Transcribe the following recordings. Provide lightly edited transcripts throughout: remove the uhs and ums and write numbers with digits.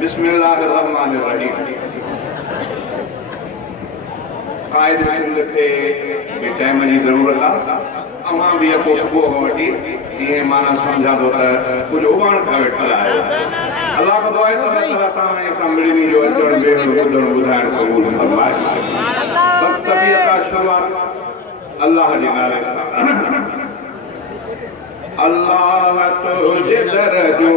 बिस्मिल्लाहिर्रहमानिर्रहीम। कायद सिंध के टाइम की जरूरत है। अमा भी को सुबह को वठी ये माना समझा तो कुछ उबाण का वेठल है। अल्लाह को दुआ है तो अल्लाह ताला ये संभली जो अचण बेण बुधण बुधाइण कबूल फरमाए। बस तबीयत का शुरुआत अल्लाह के नाले से। अल्लाह तुझे दर जो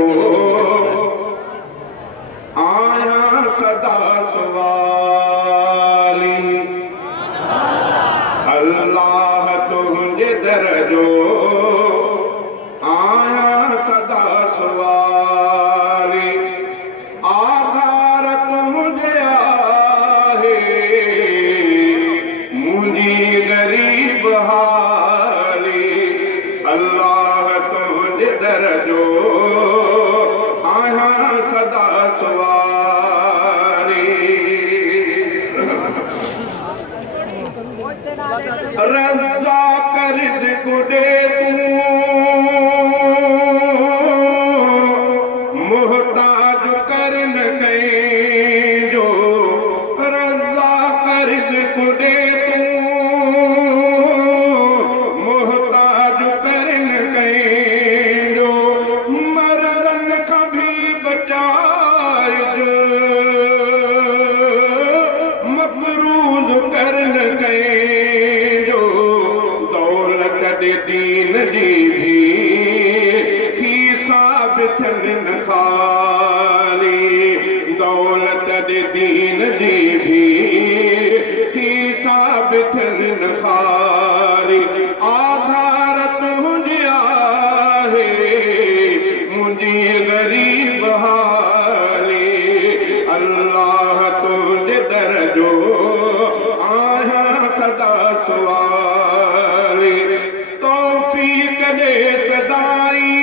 आया सदा सवाली, अल्लाह तुझे दर जो आया सदा सवाली, आधार तुझे आहे मुझी गरीब हाली, अल्लाह तुझे दर जो आया सदा सवारी। रज़्ज़ाक़ रिज़्क़ दे तू मुहताज कर न कहीं जो, रज़्ज़ाक़ रिज़्क़ दे तू मुहताज कर न कहीं जो, मरन कभी बचाए जो मकरूज कर न कहीं जो, दौलत दे दीन जी भी थी साबित न खाली, दौलत दे दीन जी भी थी साबित न खाली, आधार तुझे आहे मुझी गरीब हाली, अल्लाह तुझे दर जो आया सदा सवाली, तौफीक दे सदाई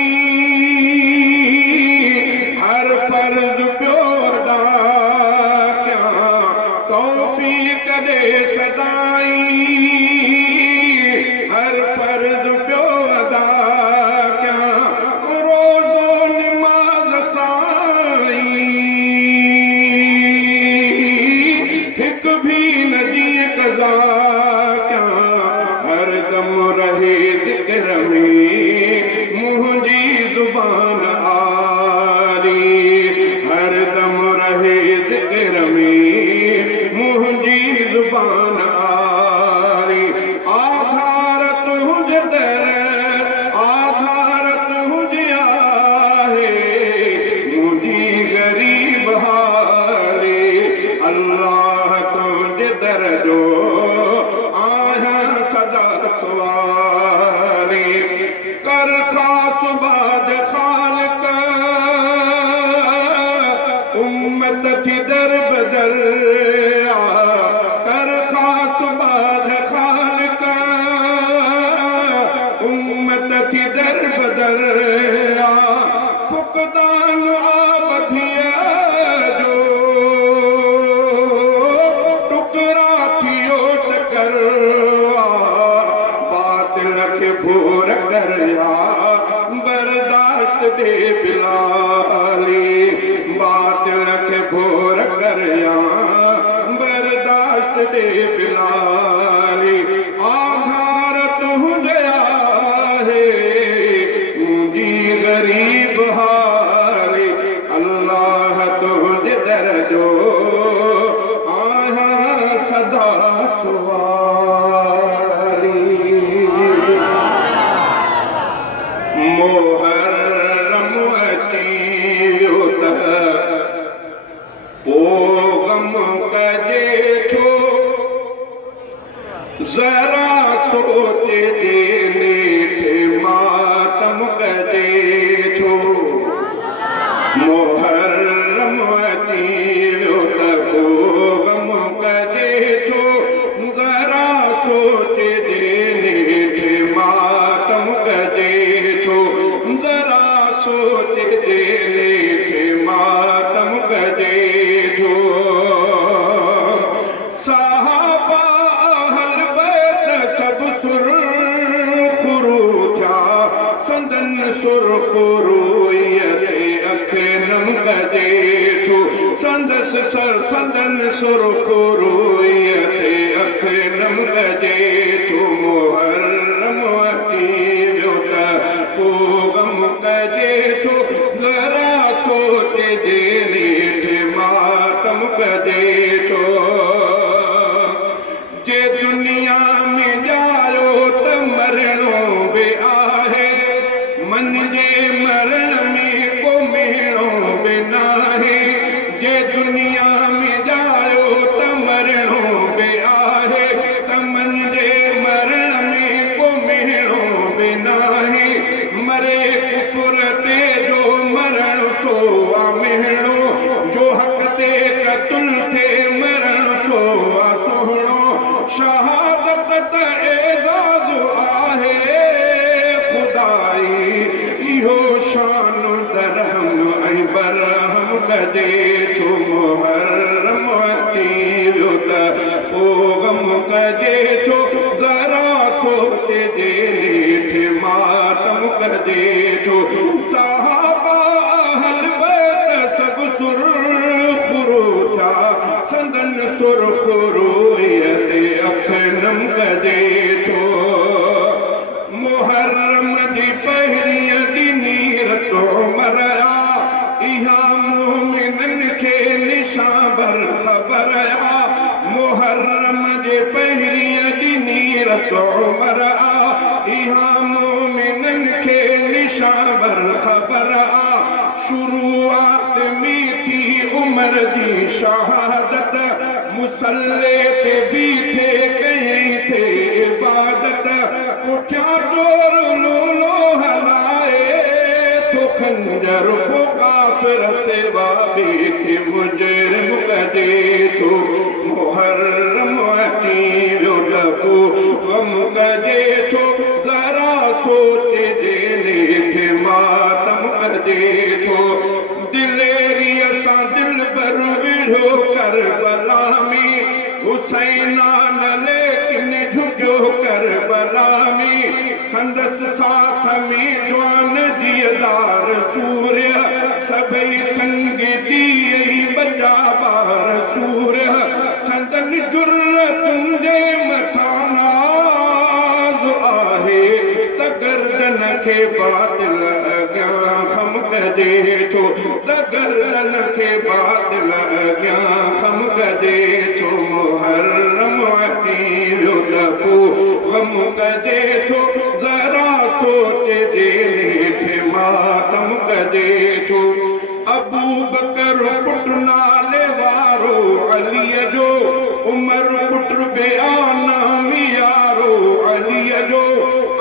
हर फर्ज प्यो अदा क्या, तौफीक दे सदाई हर फर्ज प्यो अदा क्या, रोज़ो नमाज साई हिक भी नदी कज़ा क्या, हर दम रहे जिक्र में मुझी जुबान आरी, हर दम रहे जिक्र में मुझी जुबान आरी, आधार तुझे दर आधार तुझे आहे मुझी गरीब हाली, अल्लाह तुझे दर जो आया सदा सवारी, कर खास बाज खालिक उम्मत थी दर बदर, कर खास बाज खालिक उम्मत थी दर बदर, फुकदान आबदिया जो टुकड़ा थियो टकर, बातिल के भोर कर बर्दाश्त दे बिलाली, बातिल के भोर कर बर्दाश्त दे बिलाली, आधार तुझे आहे मुझी गरीब हाली, अल्लाह तुझे दर जो आया सदा सवारी। मोहर्रम अची त पोइ गम कजे छो, ज़रा सोचे नेठे मातम कजे छो, मोहर्रम अची त पोइ गम कजे छो, ज़रा सोचे नेठे मातम कजे छो, ज़रा सोचे नेठे मातम कजे छो, साहबा अहल बैत सब सुरखुरू थिया, संदन सुरखुरूयते अख नम कजे छो संदस सर संदन सुरखुरू ते अख नम कजे छो मुहर्रम अची वियो त पोइ गम कजे छो ज़रा सोचजे नेठ मातम कजे छो जे दुनिया में जायो त मरणो बि आहे मन जे मरण में को मेणो बि नाहे जे दुनिया में जायो त मरणो बि आहे त मन जे मरण में को मेणो बि नाहे मरे कुफर ते जो मरण सो आ मेणो जो हक़ ते क़तल थे मरण सो आ सोहणो शहादत त एजाज़ आहे खुदाई इहो शान दरहम ऐं बरहम कजे छो मुहर्रम अची वियो त पोइ गम कजे छो ज़रा सोचजे नेठ मातम कजे छो सहाबा अहल बैत सभु सुरख़ुरू थिया संदन सुरख़ुरू ते अख नम कजे छो मुहर्रम जी पहिरीं ॾिनी रतो मरया इहा मोमिननि खे निशान भर ख़बर आ मुहर्रम जे पहिरीं ॾिनी रतो मरया इहा मोमिननि खे निशान भर ख़बर आ शुरूआत में थी उमर जी शहादत मुसल्ले ते बीठे कयईं थे इबादत पुठियां चोर लोलो हलाए तो खंजर को काफ़िर सेवा खे मुजरिम कजे छो मुहर्रम अची वियो त पोइ गम कजे छो ज़रा सोचजे नेठ मातम कजे छो दिलेरीअ सां दिल भर विढ़ो करबला में हुसैना न लेकिन झुकियो करबला में संदस साथ में जवान दियदार सूर्य सभई संग दियई बचा बार सूर्य संदन जुर्रतुनि जे मथां नाज़ आहे त गर्दन खे बातिल अॻियां खम कजे छो त गर्दन खे बातिल अॻियां खम कजे छो मुहर्रम अची वियो त पोइ गम कजे छो ज़रा सोचजे नेठ मातम कजे छो अबू बकर पुट नाले वारो अलीअ जो उमर पुट बेआनामी यारो अलीअ जो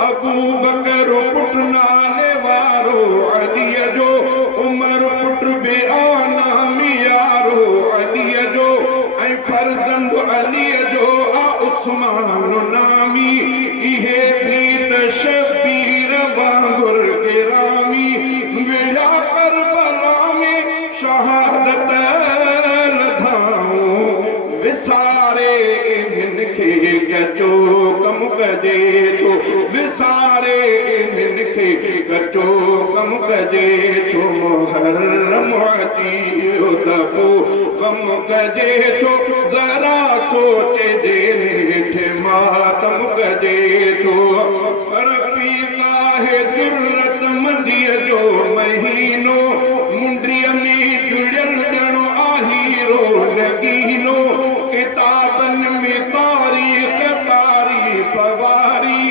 अबू बकर पुट नाले वारो अलीअ जो उमर पुट बेआनामी यारो अलीअ जो ऐं फर्ज़ंद अलीअ जो आ उस्मान नामी इहे बि त शबीर वांगुर गिरामी विढ़िया करबला में शहादत लधाऊं विसारे इन्हनि खे गचो कम कजे छो विसारे इन्हनि खे गचो कम कजे छो मुहर्रम अची वियो त पोइ कम कजे छो ज़रा सोचजे नेठ मातम कजे छो रफ़ीक़ा है जुर्रत मंदीअ जो महीनो मुंडीअ में जुड़ियल ॼणो आहीरो लॻीनो किताबनि में तारीख़ तारीफ़ वारी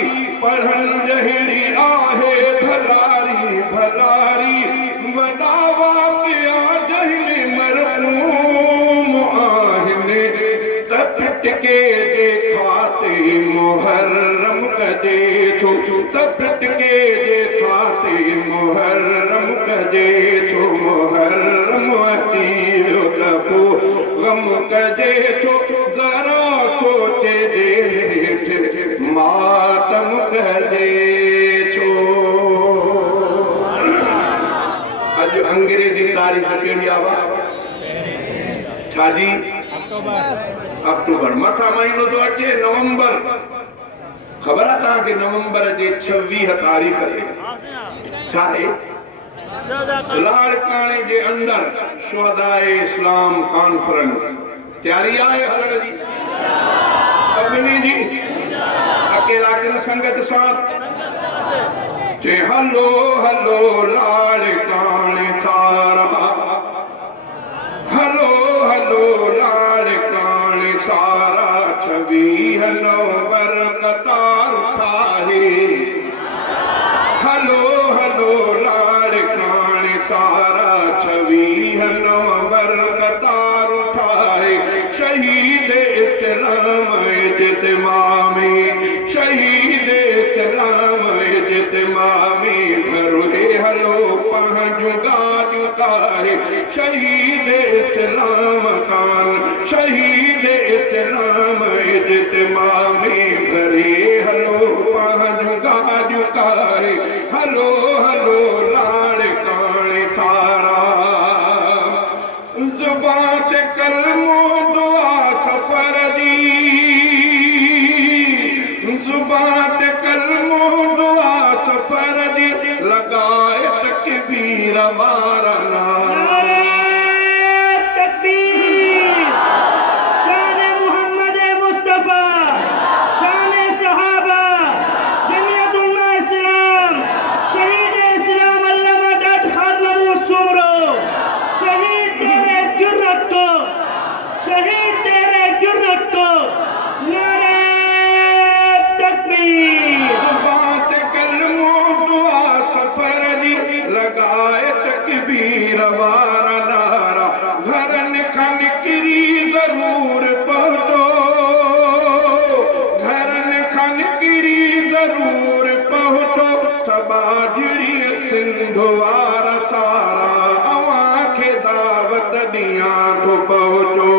पढ़ण जहिड़ी आहे भलारी भलारी वॾा वाक़िआ जंहिं में मरहूम आहिनि त फिटके जे खाते मुहर्रम कजे छो त फिटके जे खाते मुहर्रम कजे छो मुहर्रम अची वियो त पोइ गम कजे छो ज़रा सोचजे नेठ मातम कजे छो अॼु अंग्रेज़ी तारीख़ कहिड़ी आहे छाजी अक्टूबर मथा महीनो थो अचे नवंबर ख़बर आहे तव्हांखे नवंबर जे 26 तारीख़ ते छा आहे लाड़काने जे अंदर शुहदाए इस्लाम कॉन्फ्रेंस तैयारी आहे हलण जी सभिनी जी अकेला किन संगत साथ चे हलो हलो लाड़काने सारा हलो हलो लाड़काने सारा 26 नवंबर कतार उठाए हलो हलो लाड़काने सारा 26 नवंबर कतार उठाए शहीद इस्लाम इज्तिमामी शहीद इस्लाम इज्तिमामी भरोए हलो पंहिंजूं गाॾियूं कारे शहीद इस्लाम कान शहीद इस्लाम इज्तिमामी भरे हलो पंहिंजूं गाॾियूं कारे हलो हलो लाड़काने सारा ज़ुबान ते कलमो दुआ सफ़र जी ज़ुबान ते कलमो दुआ सफ़र जी लगाए तकबीर वारा नारा तकबीर शान मोहम्मद मुस्तफा शान सहाबा जमीयतुल इस्लाम शहीद इस्लाम अल्लामा डॉक्टर खान महमूद सुमरो शहीद तेरे जुर्रत को नारे तकबीर ज़ुबान ते कलमो दुआ सफ़र जी लगाए तकबीर वारा नारा घरनि खां निकिरी ज़रूर पहुचो घरनि खां निकिरी ज़रूर पहुचो सबाजड़ी सिंध वारा सारा अवां खे दावत ॾियां थो पहुचो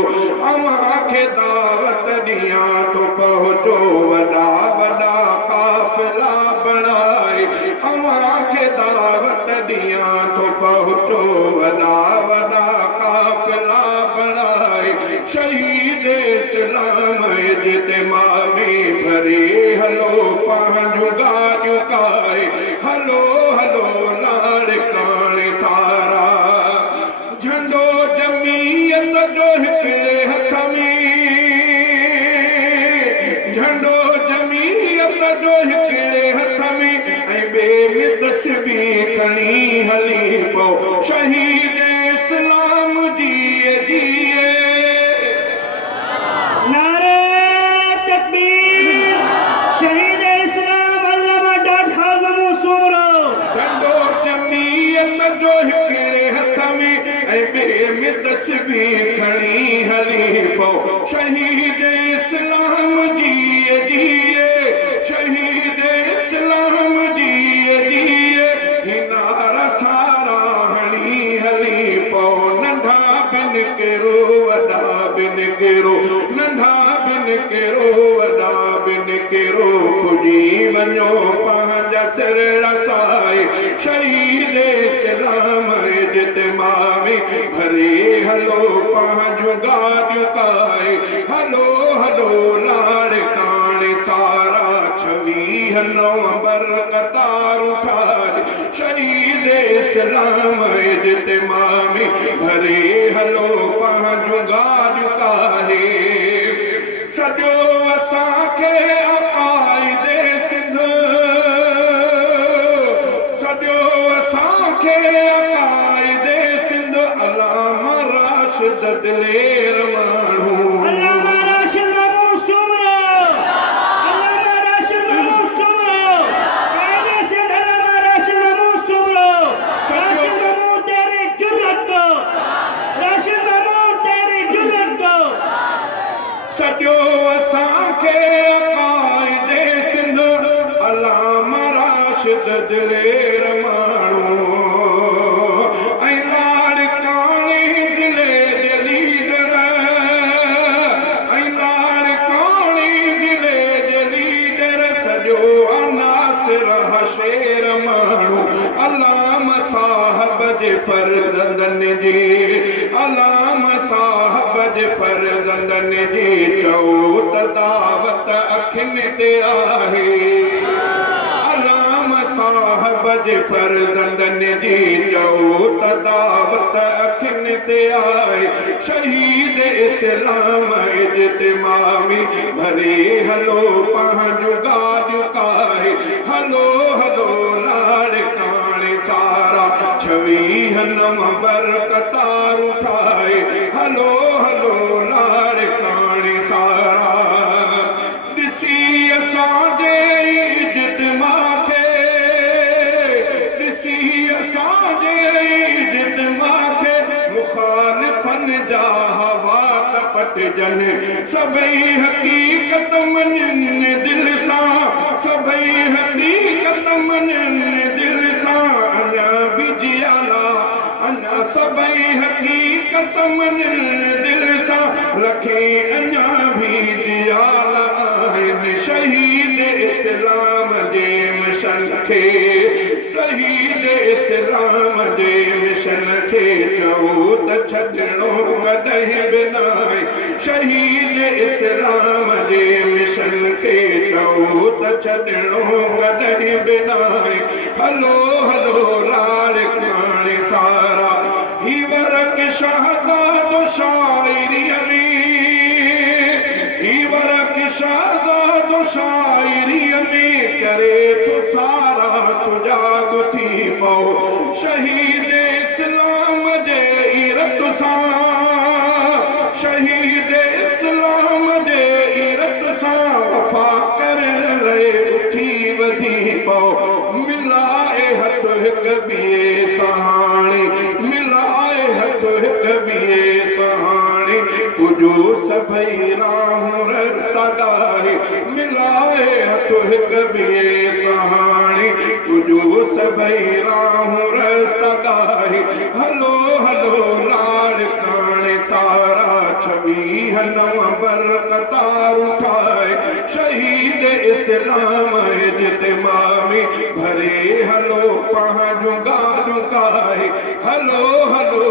अवां खे दावत ॾियां थो पहुचो वॾा वॾा काफ़िला बणाए अवां खे दावत ॾियां थो पहुचो वॾा वॾा काफ़िला बणाए शहीद इस्लाम इज्तिमामी भरे हलो पंहिंजूं गाॾियूं काए हलो हलो लाड़काने सारा झंडो जमीयत जो हिकिड़े हथ में झंडो जमीयत जो हिकिड़े हथ में ऐं ॿिए में तस्वीर खणी हली पओ शहीद इस्लाम जिए जिए नारे तकबीर शहीद इस्लाम अल्लामा डॉक्टर खान महमूद सुमरो झंडो जमीयत जो हिकिड़े हथ में ऐं ॿिए में तस्वीर खणी हली पओ शहीद इस्लाम जिए जिए शहीद इस्लाम जिए जिए हिनारा सारा हणी हली पओ नंढा बिन केरो वॾा बिन केरो नंढा बिन केरो वॾा बिन केरो पुॼी वञो पंहिंजा सिर रसाए शहीद इस्लाम इज्तिमामी भरे हलो पंहिंजूं गाॾियूं काए हलो हलो लाड़काने सारा 26 नवंबर कतार उठाए शहीद इस्लाम इज्तिमामी भरे हलो पंहिंजूं गाॾियूं काए सॼो असांखे अकाइद सिंध सॼो असांखे अकाइद सिंध अलामा राशिद दिलेर माण्हू अल्लामा राशिद महमूद सुमरो अल्लामा राशिद महमूद सुमरो कायदे सिंध अल्लामा राशिद महमूद सुमरो राशिद महमूद तेरी जुर्रत को राशिद महमूद तेरी जुर्रत को सॼो असांखे अकाइद सिंध अलामा राशिद दिलेर माण्हू ऐं लाड़काने ज़िले जे लीडर ऐं लाड़काने ज़िले जे लीडर सॼो अनासिर हशेर माण्हू अलामा साहब जे फर्ज़ंदनि जी अलामा साहब जे फर्ज़ंदनि जी चओ त दावत अखियुनि ते आहे अलामा साहब जे फर्ज़ंदनि जी चओ त दावत अखियुनि ते आए शहीद इस्लाम इज्तिमामी भरे हलो पंहिंजूं ॻाल्हियूं काए हलो हलो लाड़काणे सारा 26 नवंबर कतार उठाए हलो हलो लाड़काणे सारा ॾिसी असांजे इज्तिमा खे ॾिसी असांजे इज्तिमा खे मुखालिफ़नि जा हवा पटजनि सभई हक़ीक़त मञनि दिलि सां सभई हक़ीक़त मञनि दिलि सां अञा बि जियाला अञा सभई हक़ीक़त मञनि दिलि सां रखे अञा बि जियाला आहिनि शहीद इस्लाम जे मिशन खे शहीद इस्लाम जे मिशन खे चओ त छॾणो कॾहिं बि न आहे शहीद इस्लाम जे मिशन खे चओ त छॾणो कॾहिं बि न आहे हलो हलो लाड़काणे सारा ही वरक शहज़ादो शाइरीअ में ही वरक शहज़ादो शाइरीअ में करे तो सारा सुजाग थी पओ शहीद इस्लाम जे इरत सां शहीद इस्लाम जे इरत सां वफ़ा करण लाइ उथी वधी पओ मिलाए हथ हिक ॿिए सहाणे मिलाए हथ हिक ॿिए सहाणे पुॼो सभई राहूं रस्ता ॻाए मिलाए हथ हिक ॿिए सहाणे पुॼो सभई राहूं रस्ता ॻाए हलो हलो लाड़काणे सारा 26 नवंबर कतार उठाए शहीद इस्लाम इज्तिमामी भरे हलो पंहिंजूं ॻाल्हियूं काए हलो हलो